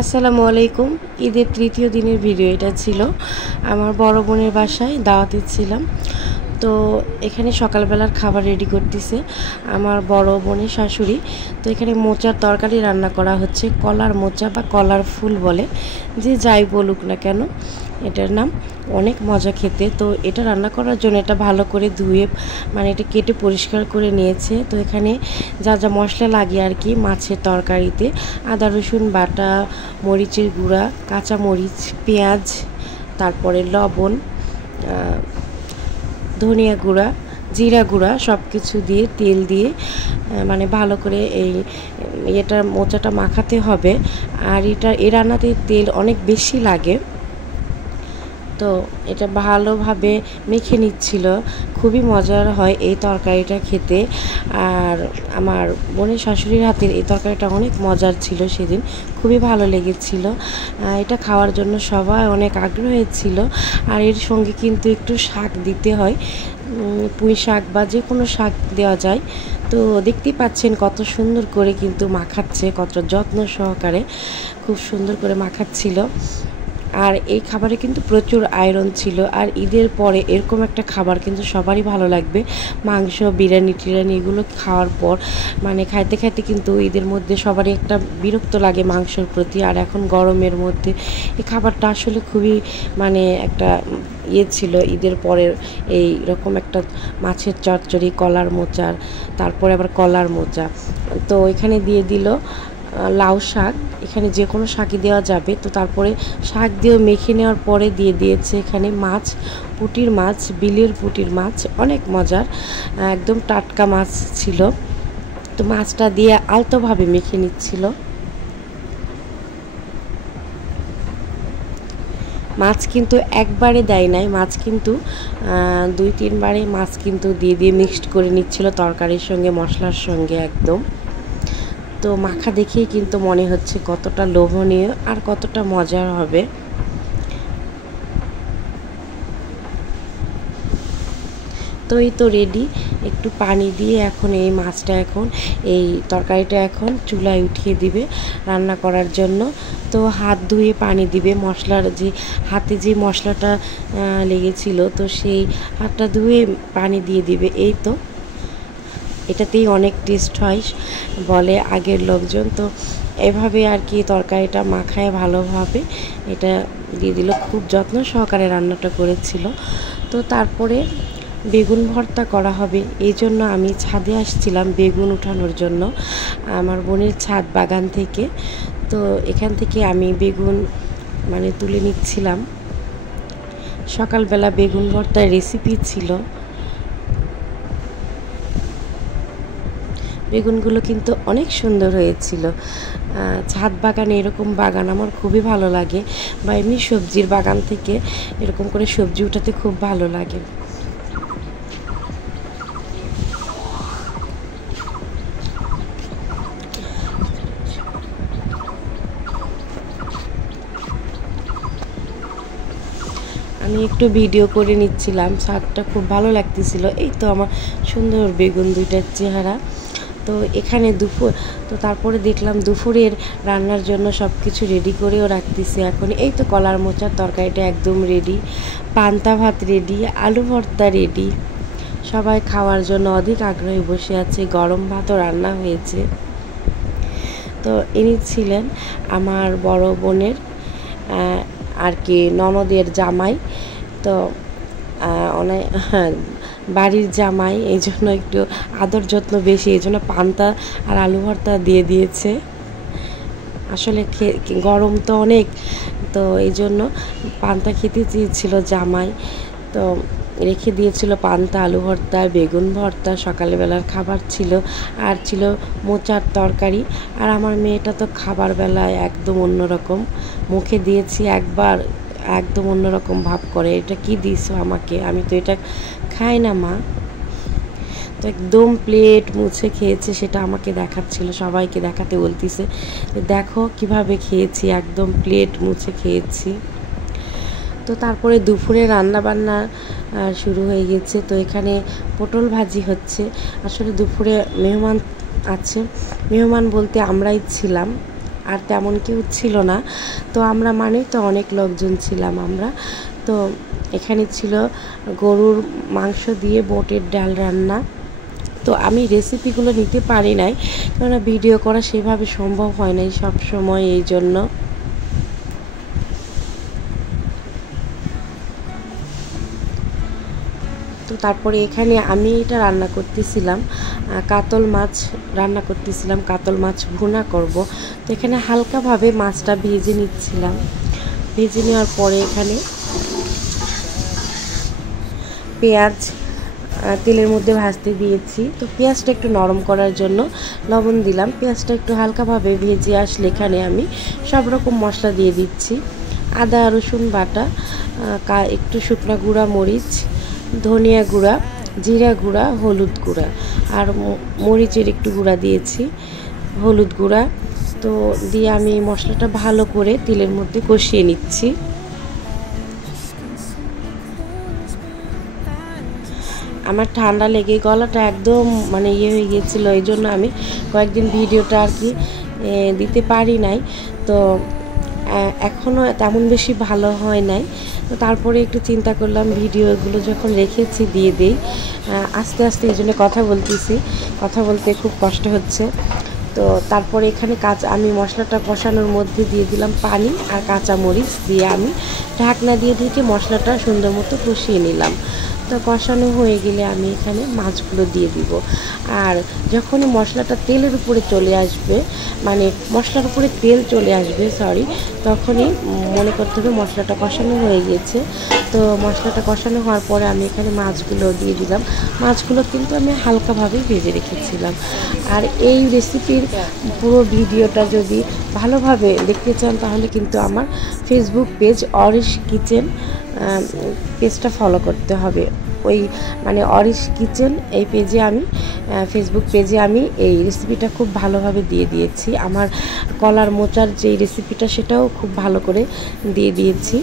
আসসালামু আলাইকুম। ঈদের তৃতীয় দিনের ভিডিও এটা ছিল। আমার বড় বোনের বাসায় দাওয়াতে ছিলাম। তো এখানে সকালবেলার খাবার রেডি করতেছে আমার বড় বোনের শাশুড়ি। তো এখানে মোচার তরকারি রান্না করা হচ্ছে, কলার মোচা বা কলার ফুল বলে, যে যাই বলুক না কেন এটার নাম। অনেক মজা খেতে। তো এটা রান্না করার জন্য এটা ভালো করে ধুয়ে এটা কেটে পরিষ্কার করে নিয়েছে। তো এখানে যা যা মশলা লাগে আর কি মাছের তরকারিতে, আদা রসুন বাটা, মরিচের গুঁড়া, কাঁচা মরিচ, পেঁয়াজ, তারপরে লবণ, ধনিয়া গুঁড়া, জিরা গুঁড়া সব কিছু দিয়ে তেল দিয়ে ভালো করে এটা মোচাটা মাখাতে হবে। আর এই রান্নাতে তেল অনেক বেশি লাগে। তো এটা ভালোভাবে মেখে নিচ্ছিল। খুবই মজার হয় এই তরকারিটা খেতে। আর আমার বোনের শাশুড়ির হাতের এই তরকারিটা অনেক মজার ছিল, সেদিন খুবই ভালো লেগেছিল। এটা খাওয়ার জন্য সবাই অনেক আগ্রহী ছিল। আর এর সঙ্গে কিন্তু একটু শাক দিতে হয়, পুঁই শাক বা যে কোনো শাক দেওয়া যায়। তো দেখতেই পাচ্ছেন কত সুন্দর করে কিন্তু মাখাচ্ছে, কত যত্ন সহকারে খুব সুন্দর করে মাখাচ্ছিল। আর এই খাবারে কিন্তু প্রচুর আয়রন ছিল। আর ঈদের পরে এরকম একটা খাবার কিন্তু সবারই ভালো লাগবে। মাংস, বিরিয়ানি টিরিয়ানি এগুলো খাওয়ার পর খাইতে খাইতে কিন্তু ঈদের মধ্যে সবারই একটা বিরক্ত লাগে মাংসের প্রতি। আর এখন গরমের মধ্যে এই খাবারটা আসলে খুবই একটা ছিল ঈদের পরের এই রকম একটা মাছের চচ্চড়ি, কলার মোচার, তারপরে আবার কলার মোচা। তো এখানে দিয়ে দিল লাউ শাক, এখানে যে কোনো শাকই দেওয়া যাবে। তো তারপরে শাক দিয়ে মেখে নেওয়ার পরে দিয়ে দিয়েছে এখানে মাছ, পুঁটির মাছ, বিলের পুঁটির মাছ, অনেক মজার, একদম টাটকা মাছ ছিল। তো মাছটা দিয়ে আলতোভাবে মেখে নিচ্ছিল। মাছ কিন্তু একবারে দেয় নাই, মাছ কিন্তু 2-3 বারে মাছ কিন্তু দিয়ে মিক্সড করে নিচ্ছিল তরকারির সঙ্গে, মশলার সঙ্গে একদম। তো মাখা দেখেই কিন্তু মনে হচ্ছে কতটা লোভনীয় আর কতটা মজার হবে। তো এই তো রেডি। একটু পানি দিয়ে এখন এই মাছটা এই তরকারিটা এখন চুলায় উঠিয়ে দিবে রান্না করার জন্য। তো হাত ধুয়ে পানি দিবে, মশলার যে হাতে যে মশলাটা লেগেছিল তো সেই হাতটা ধুয়ে পানি দিয়ে দিবে। এই তো এটাতেই অনেক টেস্ট হয় বলে আগের লোকজন। তো এভাবে আর কি তরকারিটা মাখায় ভালোভাবে এটা দিয়ে দিল। খুব যত্ন সহকারে রান্নাটা করেছিল। তো তারপরে বেগুন ভর্তা করা হবে, এই জন্য আমি ছাদে আসছিলাম বেগুন উঠানোর জন্য আমার বোনের ছাদ বাগান থেকে। তো এখান থেকে আমি বেগুন তুলে নিচ্ছিলাম। সকালবেলা বেগুন ভর্তার রেসিপি ছিল। বেগুনগুলো কিন্তু অনেক সুন্দর হয়েছিল। ছাদ বাগানে এরকম বাগান আমার খুবই ভালো লাগে, বা এমনি সবজির বাগান থেকে এরকম করে সবজি উঠাতে খুব ভালো লাগে। আমি একটু ভিডিও করে নিচ্ছিলাম, ছাদটা খুব ভালো লাগতেছিল। এই তো আমার সুন্দর বেগুন দুইটার চেহারা। তো এখানে তো তারপরে দেখলাম দুপুরের রান্নার জন্য সব কিছু রেডি করেও রাখতেছি এখন। এই তো কলার মোচার তরকারিটা একদম রেডি, পান্তা ভাত রেডি, আলু ভর্তা রেডি। সবাই খাওয়ার জন্য অধিক আগ্রহে বসে আছে। গরম ভাতও রান্না হয়েছে। তো ইনি ছিলেন আমার বড় বোনের আর কি ননদের জামাই। তো অনেক বাড়ির জামাই, এই জন্য একটু আদর যত্ন বেশি, এই জন্য পান্তা আর আলু ভর্তা দিয়ে দিয়েছে। আসলে গরম তো অনেক, তো এই জন্য পান্তা খেতে চেয়েছিল জামাই। তো রেখে দিয়েছিল পান্তা, আলু ভর্তা, বেগুন ভর্তা, সকালবেলার খাবার ছিল। আর ছিল মোচার তরকারি। আর আমার মেয়েটা তো খাবার বেলায় একদম অন্যরকম, মুখে দিয়েছি একবার একদম অন্যরকম ভাব করে, এটা কি দিছো আমাকে, আমি তো এটা খাই না মা। তো একদম প্লেট মুছে খেয়েছে, সেটা আমাকে দেখাচ্ছিল, সবাইকে দেখাতে বলতেছে দেখো কিভাবে খেয়েছি, একদম প্লেট মুছে খেয়েছি। তো তারপরে দুপুরে রান্নাবান্না শুরু হয়ে গেছে। তো এখানে পটল ভাজি হচ্ছে। আসলে দুপুরে মেহমান আছে, মেহমান বলতে আমরাই ছিলাম। আর তেমন কেউ ছিল না। তো আমরা মানে তো অনেক লোকজন ছিলাম আমরা। তো এখানে ছিল গরুর মাংস দিয়ে বুটের ডাল রান্না। তো আমি রেসিপিগুলো নিতে পারি নাই, কেননা ভিডিও করা সেভাবে সম্ভব হয় নাই সব সময়, এই জন্য। তো তারপরে এখানে আমি এটা রান্না করতেছিলাম, কাতল মাছ রান্না করতেছিলাম, কাতল মাছ ভুনা করব। তো এখানে হালকাভাবে মাছটা ভেজে নিচ্ছিলাম। ভেজে নেওয়ার পরে এখানে পেঁয়াজ তেলের মধ্যে ভাজতে দিয়েছি। তো পেঁয়াজটা একটু নরম করার জন্য লবণ দিলাম। পেঁয়াজটা একটু হালকাভাবে ভেজে আসলে এখানে আমি সব রকম মশলা দিয়ে দিচ্ছি। আদা রসুন বাটা, একটু শুকনো গুঁড়া মরিচ, ধনিয়া গুঁড়া, জিরা গুঁড়া, হলুদ গুঁড়া আর মরিচের একটু গুঁড়া দিয়েছি, হলুদ গুঁড়া। তো দিয়ে আমি মশলাটা ভালো করে তেলের মধ্যে কষিয়ে নিচ্ছি। আমার ঠান্ডা লেগে গলাটা একদম মানে ইয়ে হয়ে গিয়েছিল, এই জন্য আমি কয়েকদিন ভিডিওটা আর কি দিতে পারি নাই। তো এখনও তেমন বেশি ভালো হয় নাই। তো তারপরে একটু চিন্তা করলাম ভিডিওগুলো যখন রেখেছি দিয়ে দিই, আস্তে আস্তে এই জন্য কথা বলতেছি, কথা বলতে খুব কষ্ট হচ্ছে। তো তারপরে এখানে আমি মশলাটা কষানোর মধ্যে দিয়ে দিলাম পানি আর কাঁচামরিচ দিয়ে আমি ঢাকনা দিয়ে ঢেকে মশলাটা সুন্দর মতো কষিয়ে নিলাম। তো কষানো হয়ে গেলে আমি এখানে মাছগুলো দিয়ে দিব। আর যখনই মশলাটা তেলের উপরে চলে আসবে, মানে মশলার উপরে তেল চলে আসবে তখনই মনে করতে হবে মশলাটা কষানো হয়ে গিয়েছে। তো মশলাটা কষানো হওয়ার পরে আমি এখানে মাছগুলো দিয়ে দিলাম। মাছগুলো কিন্তু আমি হালকাভাবে ভেজে রেখেছিলাম। আর এই রেসিপির পুরো ভিডিওটা যদি ভালোভাবে দেখতে চান তাহলে কিন্তু আমার ফেসবুক পেজ অরিশ কিচেন পেজটা ফলো করতে হবে। ওই মানে অরিশ কিচেন এই পেজে আমি ফেসবুক পেজে আমি এই রেসিপিটা খুব ভালোভাবে দিয়ে দিয়েছি। আমার কলার মোচার যেই রেসিপিটা সেটাও খুব ভালো করে দিয়ে দিয়েছি।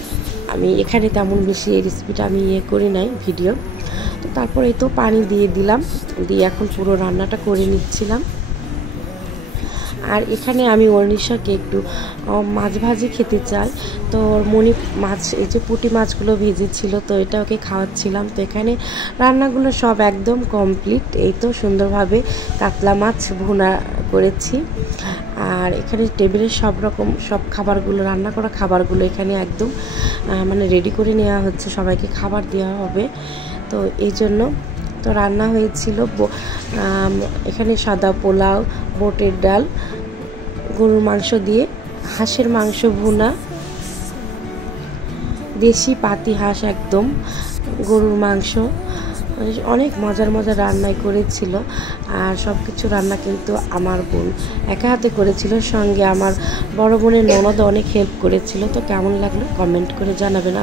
আমি এখানে তেমন বেশি এই রেসিপিটা আমি করি নাই ভিডিও। তো তারপরে তো পানি দিয়ে দিলাম, দিয়ে এখন পুরো রান্নাটা করে নিচ্ছিলাম। আর এখানে আমি অর্নিশাকে একটু মাছ ভাজি খেতে চাই। তো মনি মাছ, এই যে পুঁটি মাছগুলো ভেজেছিল, তো এটা ওকে খাওয়াচ্ছিলাম। তো এখানে রান্নাগুলো সব একদম কমপ্লিট। এই তো সুন্দরভাবে কাতলা মাছ ভুনা করেছি। আর এখানে টেবিলের সব খাবারগুলো, রান্না করা খাবারগুলো এখানে একদম মানে রেডি করে নেওয়া হচ্ছে, সবাইকে খাবার দেওয়া হবে। তো এই জন্য তো রান্না হয়েছিল এখানে সাদা পোলাও, বুটের ডাল, গরুর মাংস দিয়ে হাঁসের মাংস ভুনা, দেশি পাতি হাঁস একদম, গরুর মাংস, অনেক মজার মজার রান্নাই করেছিল। আর সব কিছু রান্না কিন্তু আমার বোন একা হাতে করেছিল, সঙ্গে আমার বড় বোনের ননদ অনেক হেল্প করেছিল। তো কেমন লাগলো কমেন্ট করে জানাবেন।